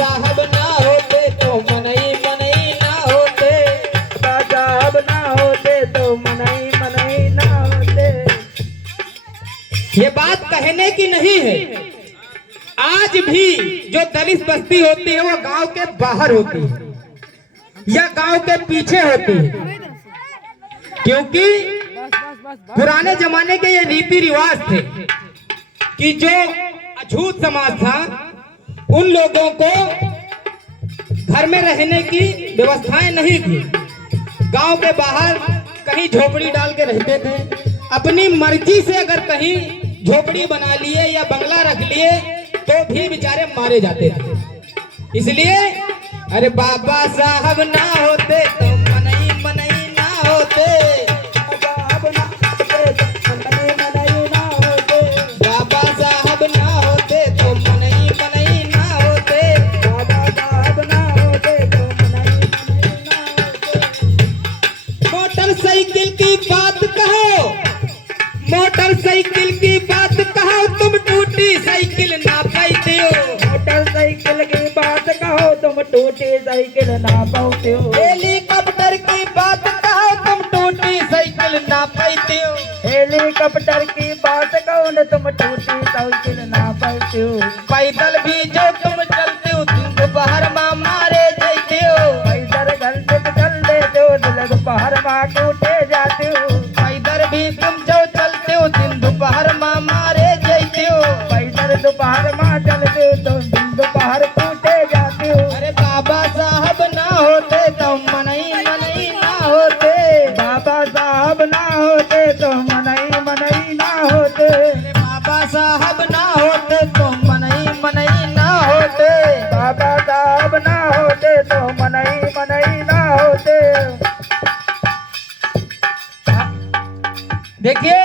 साहब ना होते तो मनई मनई ना होते, बाबा साहब ना होते तो मनई मनई ना होते। ये बात कहने की नहीं है। आज भी जो दलित बस्ती होती है वो गांव के बाहर होती है या गांव के पीछे होती है, क्योंकि पुराने जमाने के ये रीति रिवाज थे कि जो अछूत समाज था उन लोगों को घर में रहने की व्यवस्थाएं नहीं थी, गांव के बाहर कहीं झोपड़ी डाल के रहते थे। अपनी मर्जी से अगर कहीं झोपड़ी बना लिए या बंगला रख लिए तो भी बेचारे मारे जाते थे। इसलिए अरे बाबा साहब ना होते तो मनई मनई ना होते, साहब ना होते तो मनई मनई ना होते। बाबा साहब ना होते तो मनई मनई ना होते। बाबा साहब ना होते तो मनई मनई ना होते। मोटरसाइकिल की बात कहो, मोटरसाइकिल की बात कहो, तुम टूटी साइकिल ना पाते हो। मोटरसाइकिल की बात कहो तुम टूटी साइकिल ना पाते हो। हेलीकॉप्टर की बात कहो, तुम टूटी साइकिल ना पाते हो। हेलीकॉप्टर की बात कहो न तुम टूटी साइकिल ना पाते हो। पैदल भी जो तुम चलते हो दिन दोपहर में मारे जाते हो। पैदल घंटे चल देते हो दिल दोपहर माँ टूटे जाते हो। पैदल भी तुम जो चलते हो दिन दोपहर में मारे जाते हो। पैदल दोपहर माँ चलते हो तो दिन दोपहर टूटे जाते हो। अरे बाबा साहब ना होते तो मनई मनई ना होते। बाबा साहब ना होते तो मनई मनई ना होते। अरे बाबा साहब ना होते तो मनई मनई ना होते। बाबा साहब ना होते तो मनई मनई ना होते। देखिए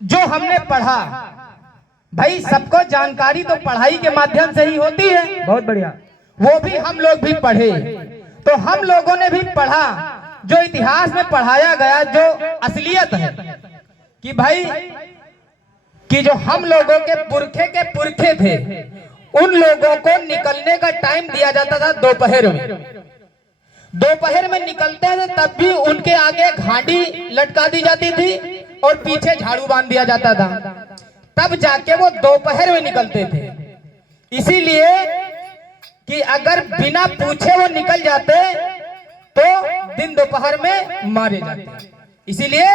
जो हमने पढ़ा, भाई सबको जानकारी तो पढ़ाई के माध्यम से ही होती है, बहुत बढ़िया। वो भी हम लोग भी पढ़े तो हम लोगों ने भी पढ़ा जो इतिहास में पढ़ाया गया, जो असलियत है कि भाई कि जो हम लोगों के पुरखे थे उन लोगों को निकलने का टाइम दिया जाता था दोपहर में। दोपहर में निकलते थे तब भी उनके आगे घाटी लटका दी जाती थी और पीछे झाड़ू बांध दिया जाता था, तब जाके वो दोपहर में निकलते थे। इसीलिए कि अगर बिना पूछे वो निकल जाते तो दिन दोपहर में मारे जाते। इसीलिए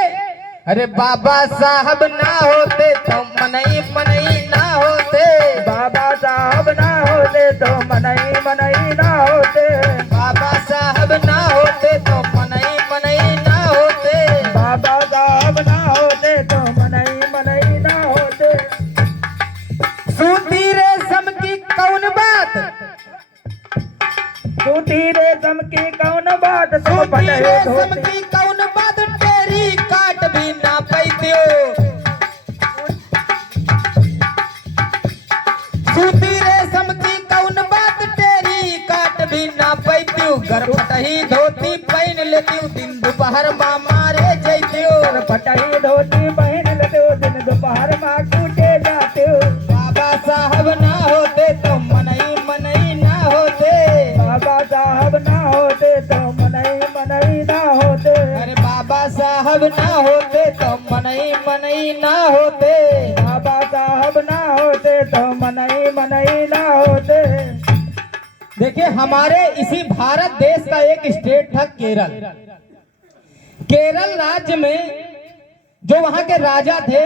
अरे बाबा साहब ना होते तो मनई मनई ना होते। बाबा साहब ना होते तो मनई मनई ना होते। बाबा साहब ना होते तो मनई मनई ना होते। बाबा साहब ना होते तो मनई मनई ना होते। सूती रेशम की कौन बात, सूती रेशम की कौन बात तुम सूती पढ़े रेशम धोती। की कौन बात, तेरी काट भी ना पाते हो। सूती रेशम की कौन बात, तेरी काट भी ना पाते हो। घर फटही धोती पहन लेती हूँ दिन दोपहर माँ मारे जाते हो। फटाई धोती पहन लेते हो दिन दोपहर माँ टूटे जाते हो। बाबा साहब ना होते तो मनई मनई ना होते। बाबा साहब ना होते तो मनई मनई ना होते। अरे बाबा साहब ना होते तो मनई मनई ना होते। बाबा साहब ना होते तो मनई मनई ना होते। देखिए हमारे इसी भारत देश का एक स्टेट था केरल। केरल राज्य में जो वहां के राजा थे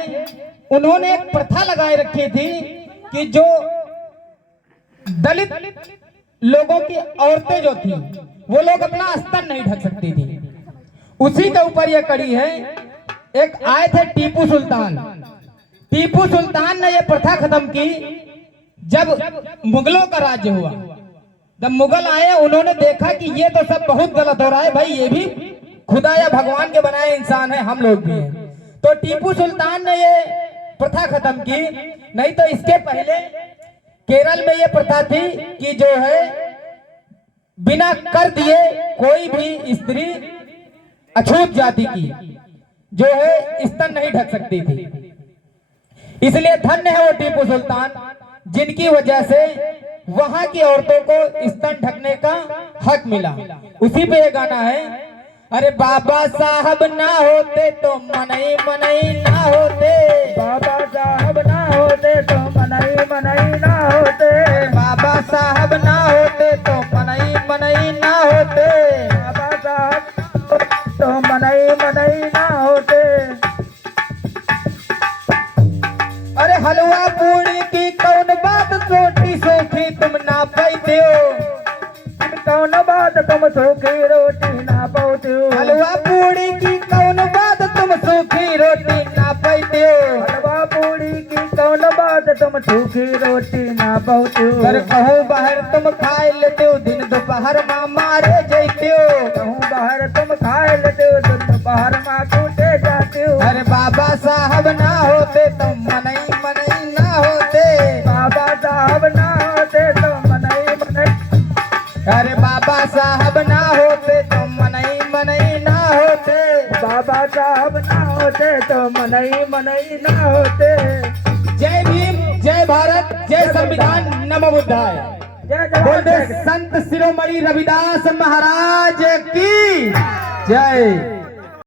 उन्होंने एक प्रथा लगाए रखी थी कि जो दलित लोगों की औरतें जो थी वो लोग अपना अस्तर नहीं ढक सकती थी। उसी के ऊपर ये कड़ी है। एक आए थे टीपू सुल्तान। टीपू सुल्तान ने ये प्रथा खत्म की जब मुगलों का राज्य हुआ। जब मुगल आए उन्होंने देखा कि ये तो सब बहुत गलत हो रहा है, भाई ये भी खुदा या भगवान के बनाए इंसान है, हम लोग भी हैं। तो टीपू सुल्तान ने ये प्रथा खत्म की। नहीं तो इसके पहले केरल में ये प्रथा थी कि जो है बिना कर दिए कोई भी स्त्री अछूत जाति की जो है स्तर नहीं ढक सकती थी। इसलिए धन्य है वो टीपू सुल्तान जिनकी वजह से वहां की औरतों को स्तन ढकने का हक मिला। उसी पे ये गाना है, अरे बाबा साहब ना होते तो मनई मनई ना होते, बाबा साहब ना होते तो मनई मनई ना होते, बाबा साहब ना होते तो मनई मनई ना होते, बाबा साहब तो मनई मनई ना होते। अरे हलवा पूरी की कौन बात रोटी सूखी तुम ना पाते हो, कौन बात तुम सूखी रोटी ना पाते हो, हलवा पूरी की कौन बात तुम सूखी रोटी ना पाते हो, हलवा पूरी की कौन बात तुम सूखी रोटी ना पाते हो, अरे कहूँ बाहर तुम खाए लेते हो दिन दोपहर माँ मारे जैते हो, कहूँ बाहर तुम खाए लेते हो दिन दोपहर माँ कूटे जाते हो, अरे बाबा साहब ना होते तो मनई मनई ना होते, बाबा साहब ना होते तो मनई मनई, अरे बाबा साहब ना होते तो मनई मनई ना होते। बाबा साहब ना होते तो मनई मनई ना होते। जय भीम, जय भारत, जय संविधान, नमो बुद्धाय। जय जवान बोल दे जय संत शिरोमणि रविदास महाराज की जय।